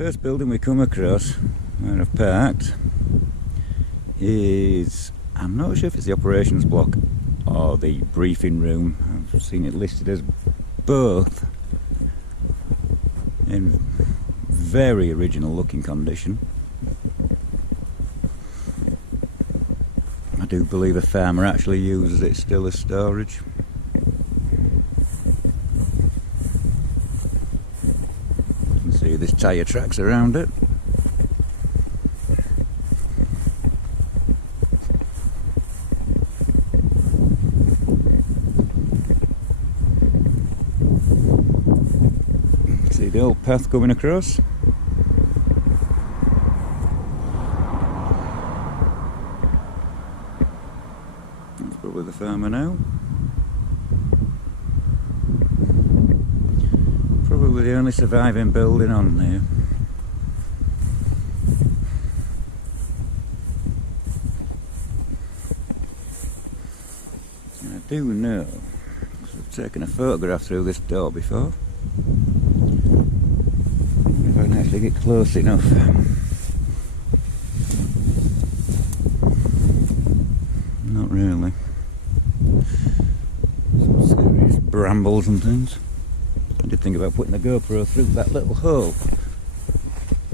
First building we come across where I've parked is, I'm not sure if it's the operations block or the briefing room. I've seen it listed as both, in very original looking condition. I do believe a farmer actually uses it still as storage. You can see there's tyre tracks around it. See the old path coming across. That's probably the farmer now. Probably the only surviving building on there. And I do know, because I've taken a photograph through this door before. If I can actually get close enough. Not really. Some serious brambles and things. I did think about putting the GoPro through that little hole,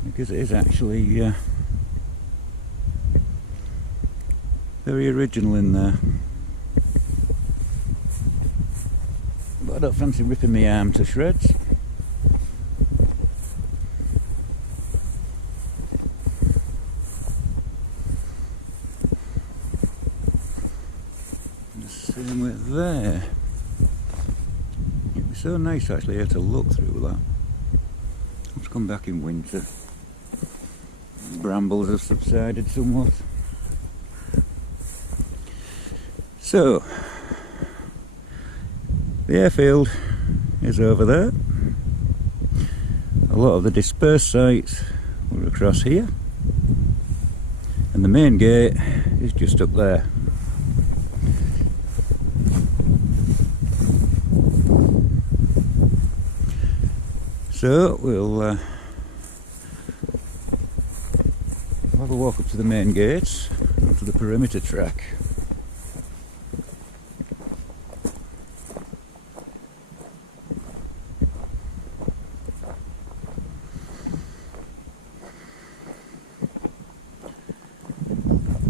because it is actually very original in there. But I don't fancy ripping my arm to shreds. Same with there. It'd be so nice actually here to look through that. Let's come back in winter. Brambles have subsided somewhat. So, the airfield is over there. A lot of the dispersed sites were across here. And the main gate is just up there. So we'll have a walk up to the main gates, onto the perimeter track.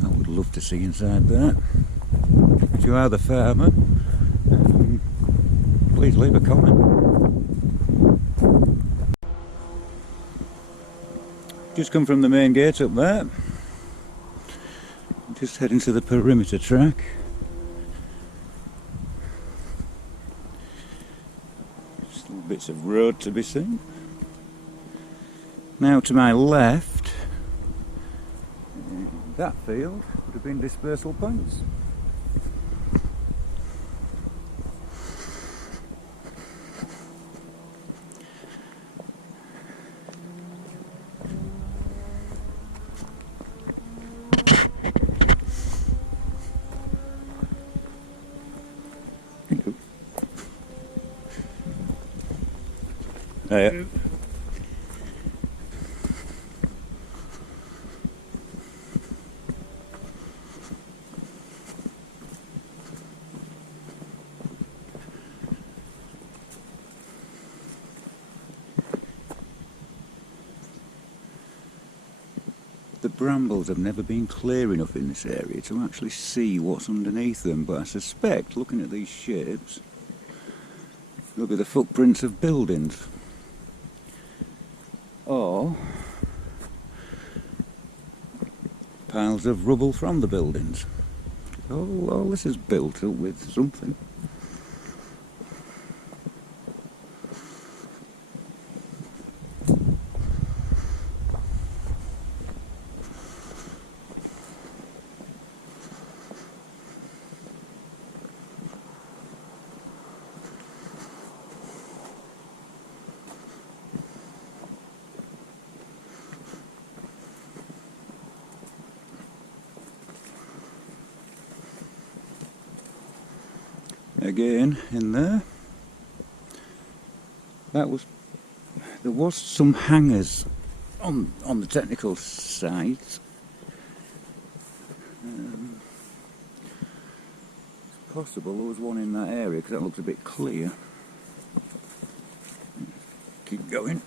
I would love to see inside there. If you are the farmer, please leave a comment. Just come from the main gate up there. Just heading to the perimeter track. Still bits of road to be seen. Now to my left, that field would have been dispersal points. Yeah. The brambles have never been clear enough in this area to actually see what's underneath them, but I suspect, looking at these shapes, they'll be the footprints of buildings. Or piles of rubble from the buildings. All this is built up with something. Again in there, there was some hangars on the technical side. It's possible there was one in that area because that looks a bit clear. Keep going.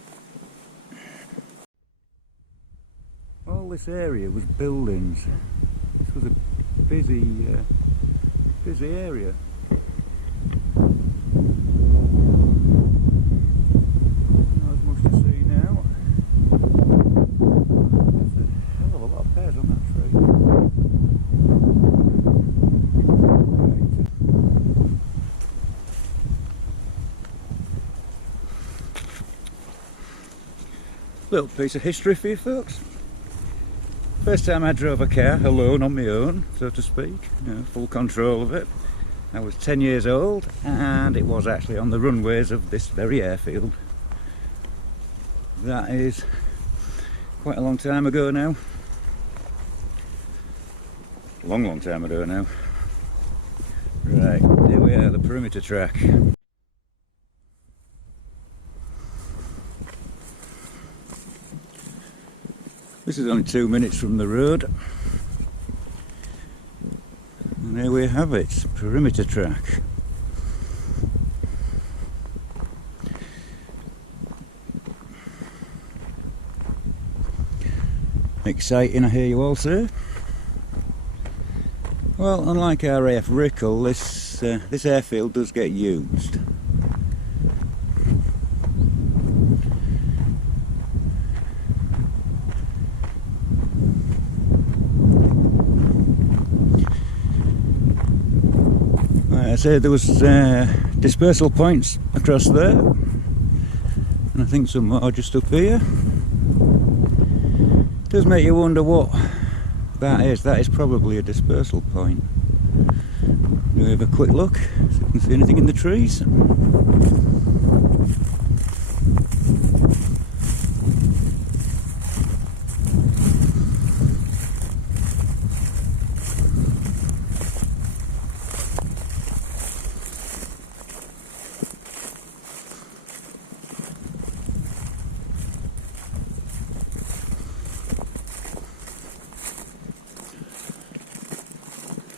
All this area was buildings. This was a busy area. Not as much to see now. There's a hell of a lot of pears on that tree. Right. Little piece of history for you folks. First time I drove a car alone on my own, so to speak, full control of it. I was 10 years old and it was actually on the runways of this very airfield. That is quite a long time ago now. Long time ago now. Right, here we are, the perimeter track. This is only 2 minutes from the road. And there we have it, perimeter track. Exciting, I hear you all say. Well, unlike RAF Rickle, this airfield does get used. I said there was dispersal points across there, and I think some more just up here. Does make you wonder what that is. That is probably a dispersal point. Do we have a quick look? See if we can see anything in the trees.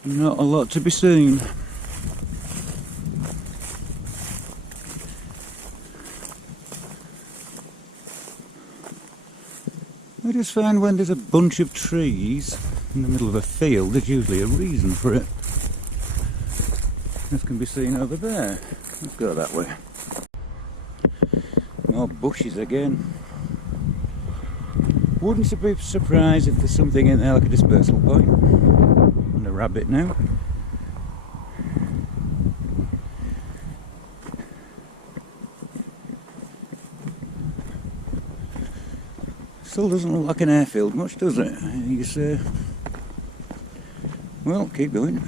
Not a lot to be seen. I just find when there's a bunch of trees in the middle of a field, there's usually a reason for it. This can be seen over there. Let's go that way. More bushes again. Wouldn't be surprised if there's something in there like a dispersal point. And a rabbit now. Still doesn't look like an airfield much, does it? You say. Well, keep going.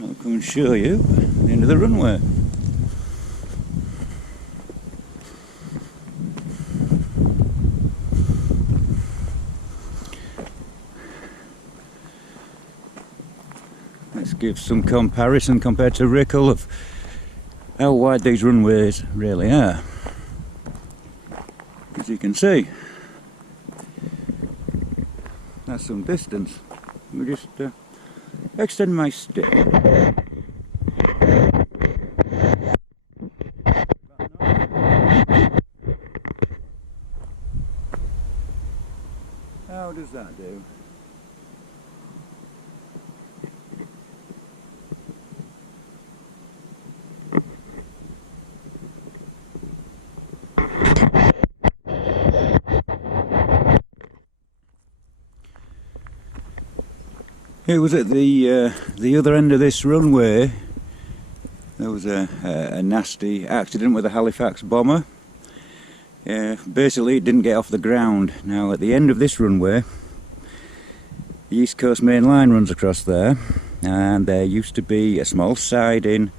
I'll come and show you the end of the runway. Let's give some comparison compared to Rickle of how wide these runways really are. As you can see, that's some distance. Let me just extend my stick. How does that do? It was at the other end of this runway. There was a nasty accident with a Halifax bomber. Basically it didn't get off the ground. Now at the end of this runway, the East Coast Main Line runs across there, and there used to be a small siding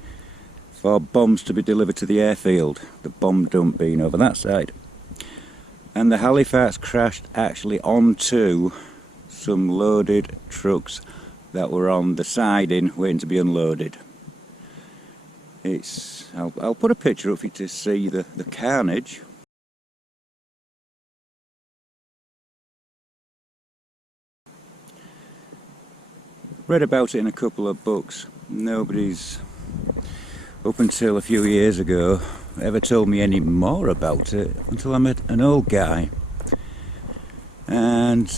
for bombs to be delivered to the airfield, the bomb dump being over that side. And the Halifax crashed actually onto some loaded trucks that were on the siding waiting to be unloaded. I'll put a picture up for you to see the carnage. Read about it in a couple of books. Nobody's, up until a few years ago, ever told me any more about it until I met an old guy. And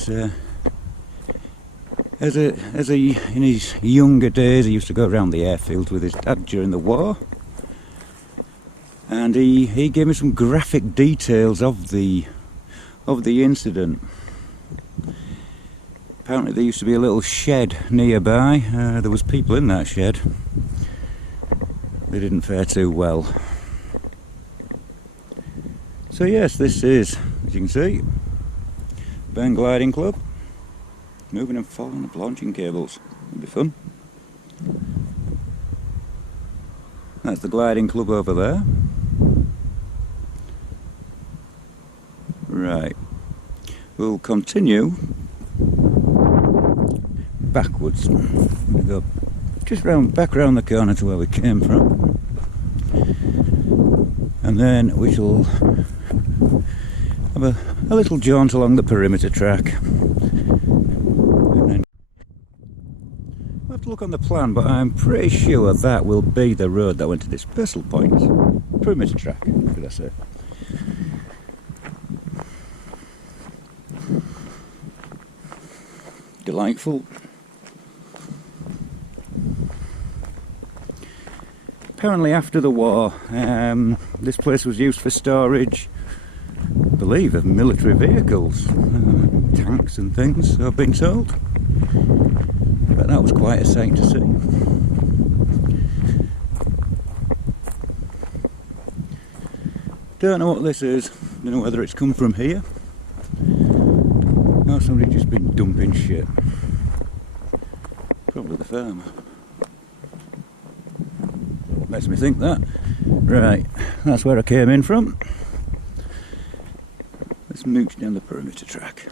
in his younger days, he used to go around the airfield with his dad during the war. And he gave me some graphic details of the incident. Apparently there used to be a little shed nearby. There was people in that shed. They didn't fare too well. So yes, this is, as you can see, Burn Gliding Club. Moving and following up launching cables. It'll be fun. That's the gliding club over there. Right. We'll continue backwards. We'll go just back round the corner to where we came from. And then we shall have a little jaunt along the perimeter track. And then I'll have to look on the plan, but I'm pretty sure that will be the road that went to dispersal point. Perimeter track, should I say. Delightful. Apparently after the war, this place was used for storage, I believe, of military vehicles, tanks and things, I've been told. But that was quite a sight to see. Don't know what this is, don't know whether it's come from here or somebody's just been dumping shit. Probably the farmer. Makes me think that. Right, that's where I came in from. Let's mooch down the perimeter track.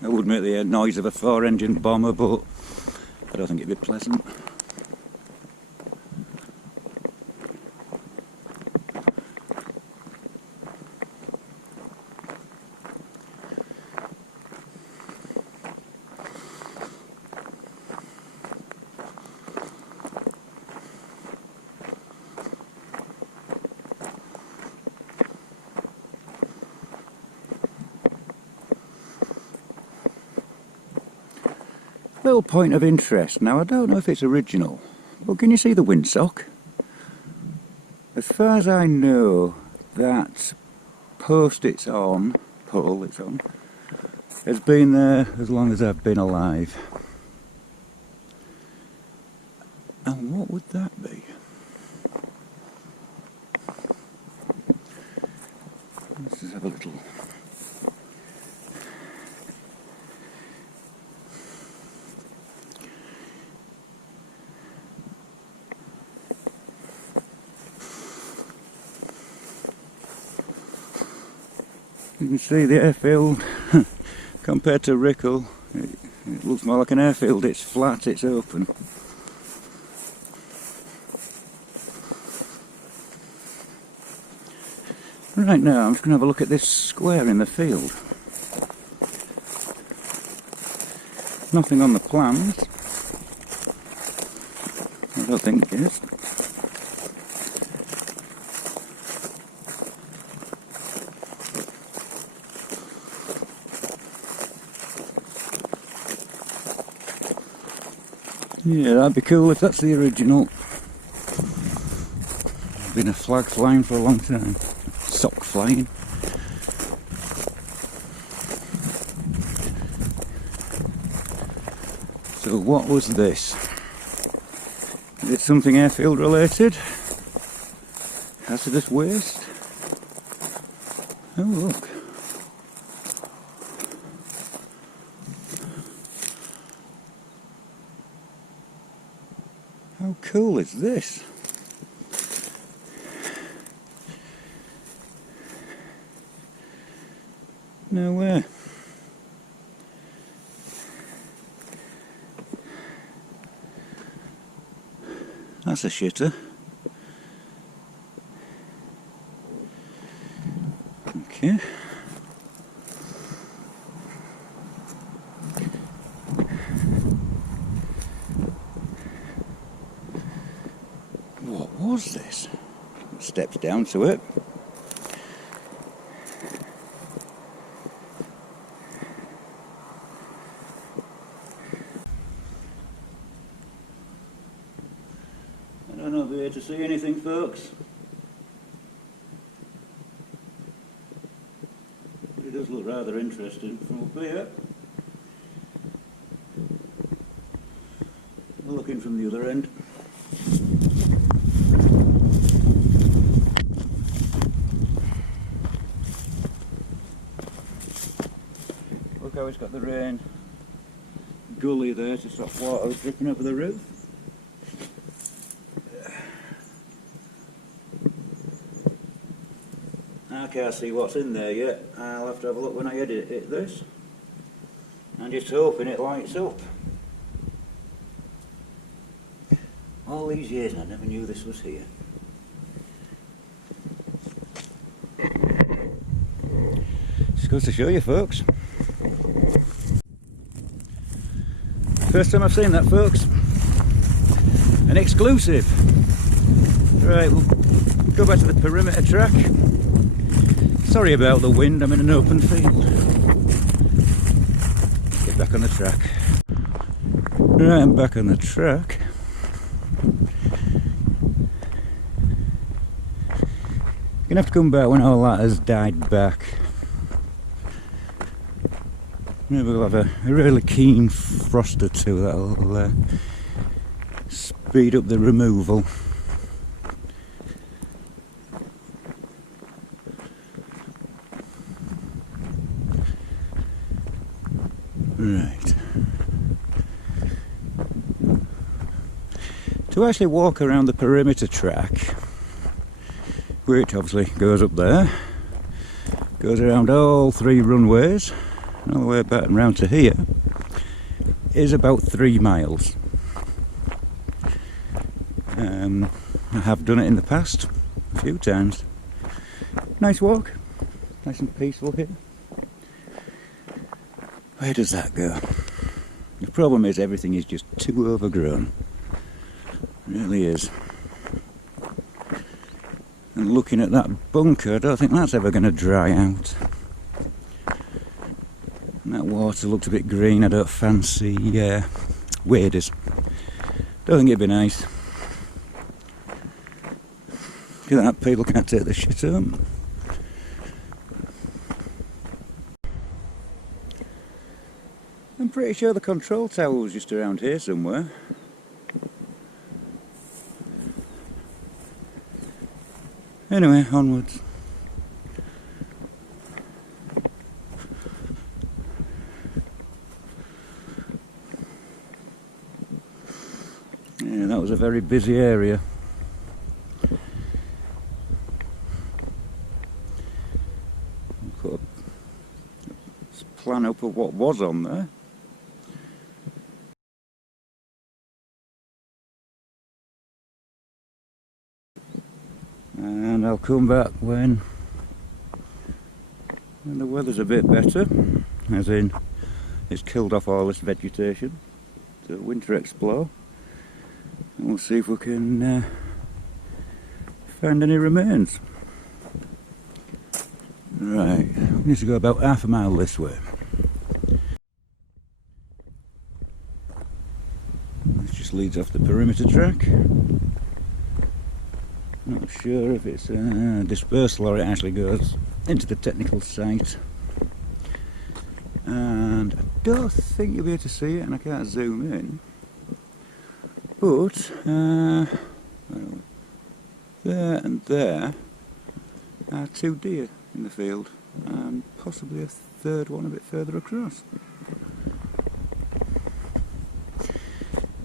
That would make the noise of a 4-engine bomber, but I don't think it'd be pleasant. Little point of interest. Now I don't know if it's original, but can you see the windsock? As far as I know, that pole it's on, has been there as long as I've been alive. And what would that be? Let's just have a little. You can see the airfield compared to Rickle. It looks more like an airfield. It's flat, it's open. Right now, I'm just going to have a look at this square in the field. Nothing on the plans. I don't think it is. Yeah, that'd be cool if that's the original. Been a flag flying for a long time. Sock flying. So what was this? Is it something airfield related? Hazardous waste? Oh look. How cool is this? No way. That's a shitter. Okay. What was this? Steps down to it. I don't know if we're here to see anything, folks. But it does look rather interesting from up here. Looking from the other end. Look how it's got the rain gully there to stop water dripping over the roof. I can't see what's in there yet. I'll have to have a look when I edit this. I'm just hoping it lights up. All these years I never knew this was here. Just goes to show you, folks. First time I've seen that, folks. An exclusive. Right, we'll go back to the perimeter track. Sorry about the wind, I'm in an open field. Get back on the track. Right, I'm back on the track. Gonna have to come back when all that has died back. Maybe we'll have a really keen frost or two that'll speed up the removal. Right. To actually walk around the perimeter track, which obviously goes up there, goes around all 3 runways, all the way back and round to here, is about 3 miles. I have done it in the past, a few times. Nice walk, nice and peaceful here. Where does that go? The problem is everything is just too overgrown. It really is. And looking at that bunker, I don't think that's ever going to dry out. And that water looks a bit green, I don't fancy waders. Don't think it'd be nice. Look at that, people can't take the shit home. I'm pretty sure the control tower was just around here somewhere. Anyway, onwards. Yeah, that was a very busy area. Put a plan up of what was on there. And I'll come back when the weather's a bit better, as in it's killed off all this vegetation to winter explore, and we'll see if we can find any remains. Right, we need to go about half a mile this way. This just leads off the perimeter track. Not sure if it's a dispersal or it actually goes into the technical site. And I don't think you'll be able to see it, and I can't zoom in. But there and there are 2 deer in the field, and possibly a 3rd one a bit further across.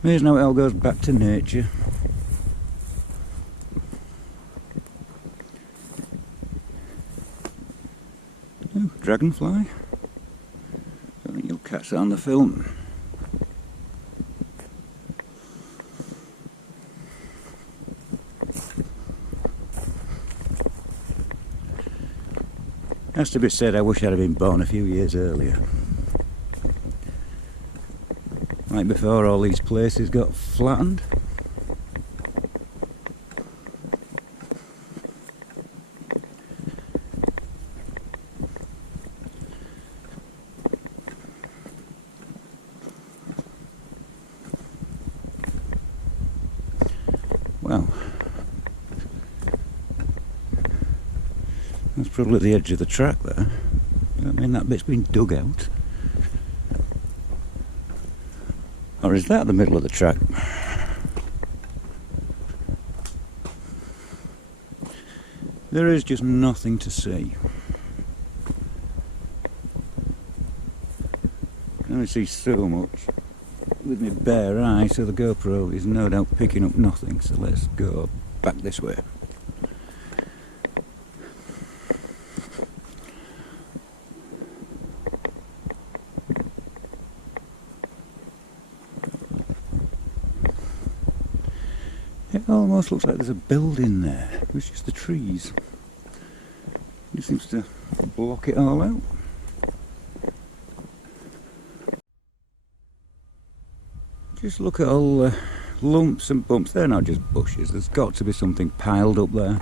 Here's how it all goes back to nature. Oh, dragonfly. I think you'll catch that on the film. Has to be said, I wish I'd have been born a few years earlier. Like before all these places got flattened. Well, that's probably the edge of the track there. I mean, that bit's been dug out. Or is that the middle of the track? There is just nothing to see. I can only see so much with my bare eye, so the GoPro is no doubt picking up nothing, so let's go back this way. It almost looks like there's a building there, it's just the trees. It seems to block it all out. Just look at all the lumps and bumps, they're not just bushes, there's got to be something piled up there.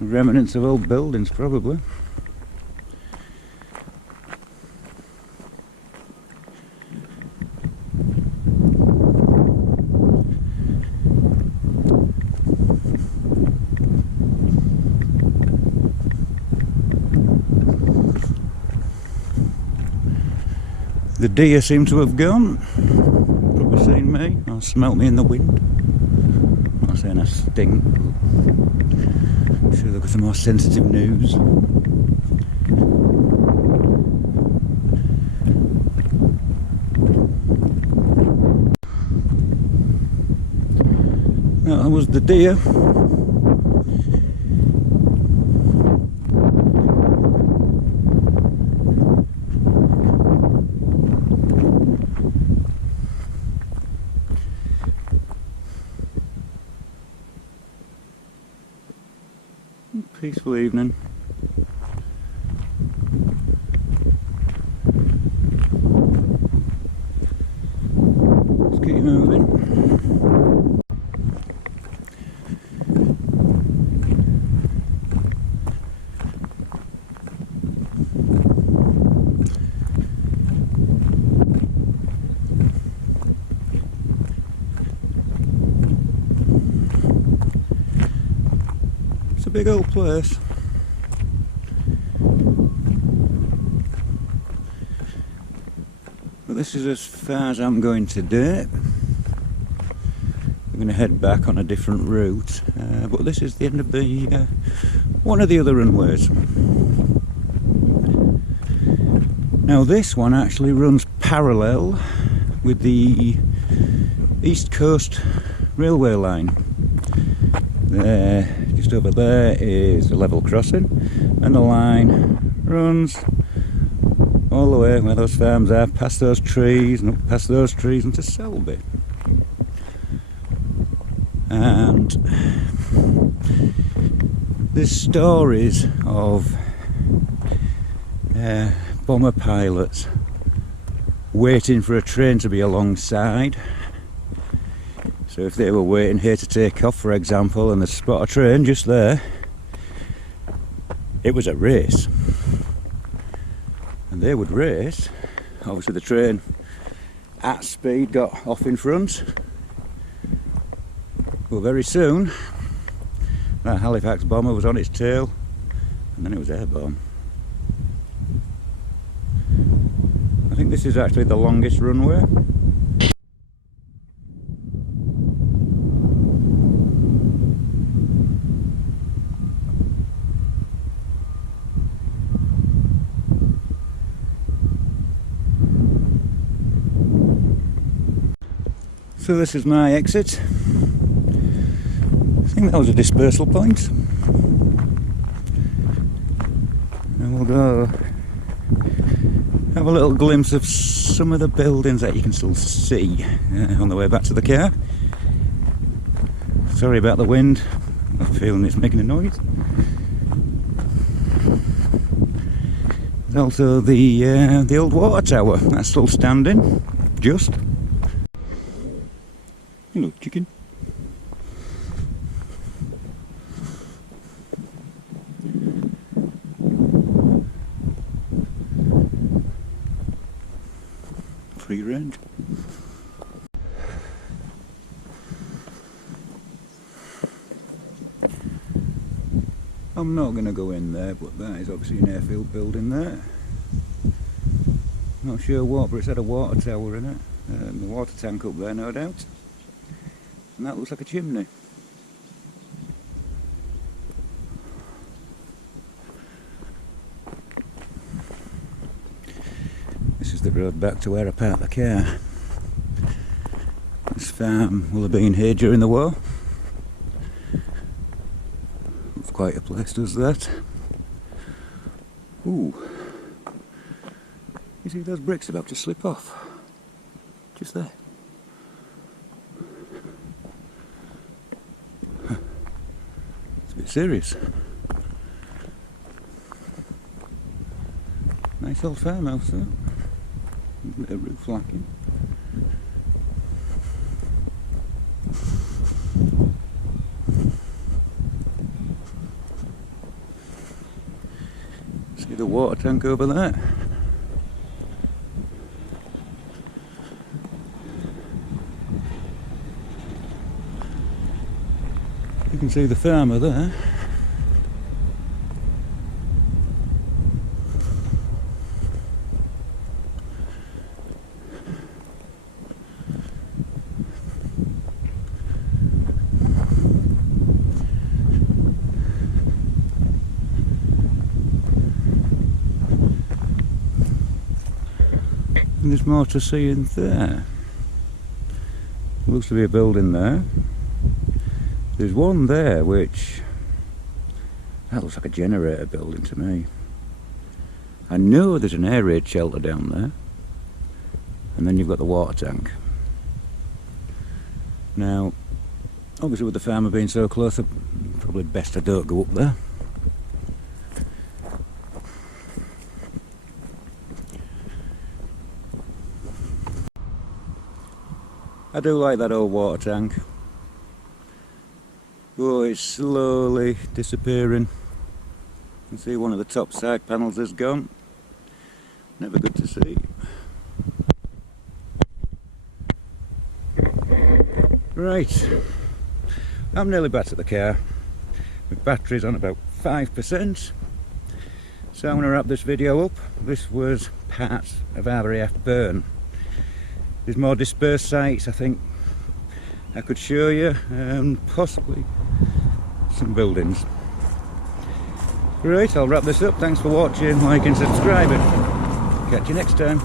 Remnants of old buildings probably. The deer seem to have gone. Probably seen me, or smelt me in the wind. I'm not saying I stink. I'm sure they've got some more sensitive news. That was the deer. Peaceful evening. Let's keep moving. It's a big old place. But this is as far as I'm going today. I'm going to head back on a different route, but this is the end of the one of the other runways. Now this one actually runs parallel with the East Coast Railway line. Just over there is a level crossing, and the line runs all the way where those farms are, past those trees and up past those trees into Selby. And there's stories of bomber pilots waiting for a train to be alongside. So if they were waiting here to take off, for example, and they spot a train just there, it was a race. And they would race. Obviously the train at speed got off in front. But very soon, that Halifax bomber was on its tail, and then it was airborne. I think this is actually the longest runway. So this is my exit. I think that was a dispersal point. And we'll go have a little glimpse of some of the buildings that you can still see on the way back to the car. Sorry about the wind, I'm feeling it's making a noise. also the old water tower, that's still standing, just. Hello, chicken. Free range. I'm not going to go in there, but that is obviously an airfield building there. Not sure what, but it's had a water tower in it. The water tank up there, no doubt. And that looks like a chimney. This is the road back to where I parked the car. This farm will have been here during the war. It's quite a place, does that? Ooh. You see those bricks about to slip off? Just there. It's a bit serious. Nice old farmhouse though. A bit of roof lacking. See the water tank over there? You can see the farmer there. And there's more to see in there. There looks to be a building there. There's one there which, that looks like a generator building to me. I know there's an air raid shelter down there. And then you've got the water tank. Now, obviously with the farmer being so close, probably best I don't go up there. I do like that old water tank. Oh, it's slowly disappearing. You can see one of the top side panels is gone. Never good to see. Right, I'm nearly back to the car. My battery's on about 5%. So I'm going to wrap this video up. This was part of RAF Burn. There's more dispersed sites I think I could show you, and possibly some buildings. Right, I'll wrap this up. Thanks for watching, like and subscribing. Catch you next time.